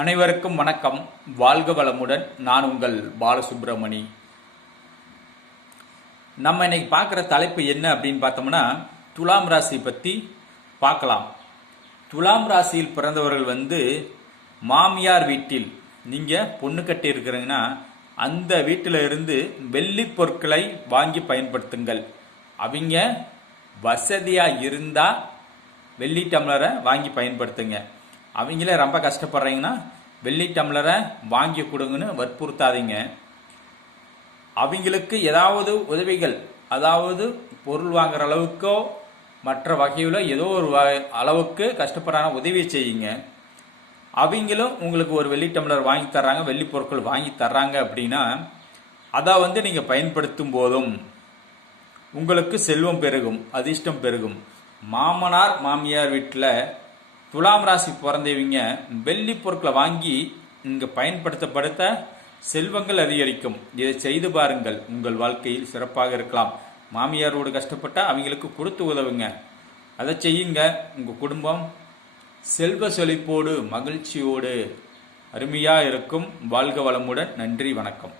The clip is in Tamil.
அனைவருக்கும் வணக்கம். வாழ்க வளமுடன். நான் உங்கள் பாலசுப்ரமணி. நம்ம இன்னைக்கு பார்க்குற தலைப்பு என்ன அப்படின்னு பார்த்தோம்னா, துலாம் ராசி பற்றி பார்க்கலாம். துலாம் ராசியில் பிறந்தவர்கள் மாமியார் வீட்டில் நீங்கள் பொண்ணு கட்டி இருக்கிறீங்கன்னா அந்த வீட்டில் இருந்து வெள்ளி பொருட்களை வாங்கி பயன்படுத்துங்கள். அவங்க வசதியாக இருந்தால் வெள்ளி டம்ளரை வாங்கி பயன்படுத்துங்க. அவங்களே ரொம்ப கஷ்டப்படுறீங்கன்னா வெள்ளி டம்ளரை வாங்கி கொடுங்கன்னு வற்புறுத்தாதீங்க. அவங்களுக்கு ஏதாவது உதவிகள், அதாவது பொருள் வாங்குற அளவுக்கோ மற்ற வகையில் ஏதோ ஒரு அளவுக்கு கஷ்டப்படுறாங்க, உதவி செய்யுங்க. அவங்களும் உங்களுக்கு ஒரு வெள்ளி டம்ளர் வாங்கி தர்றாங்க, வெள்ளி பொருட்கள் வாங்கி தர்றாங்க அப்படின்னா அதை நீங்கள் பயன்படுத்தும் போதும் உங்களுக்கு செல்வம் பெருகும், அதிர்ஷ்டம் பெருகும். மாமனார் மாமியார் வீட்டில் துலாம் ராசி பிறந்தவங்க வெள்ளி பொருட்களை வாங்கி இங்கே பயன்படுத்த செல்வங்கள் அதிகரிக்கும். இதை செய்து பாருங்கள், உங்கள் வாழ்க்கையில் சிறப்பாக இருக்கலாம். மாமியாரோடு கஷ்டப்பட்டால் அவங்களுக்கு கொடுத்து உதவுங்க, அதை செய்யுங்க. உங்கள் குடும்பம் செல்வ செழிப்போடு மகிழ்ச்சியோடு அருமையாக இருக்கும். வாழ்க வளமுடன். நன்றி, வணக்கம்.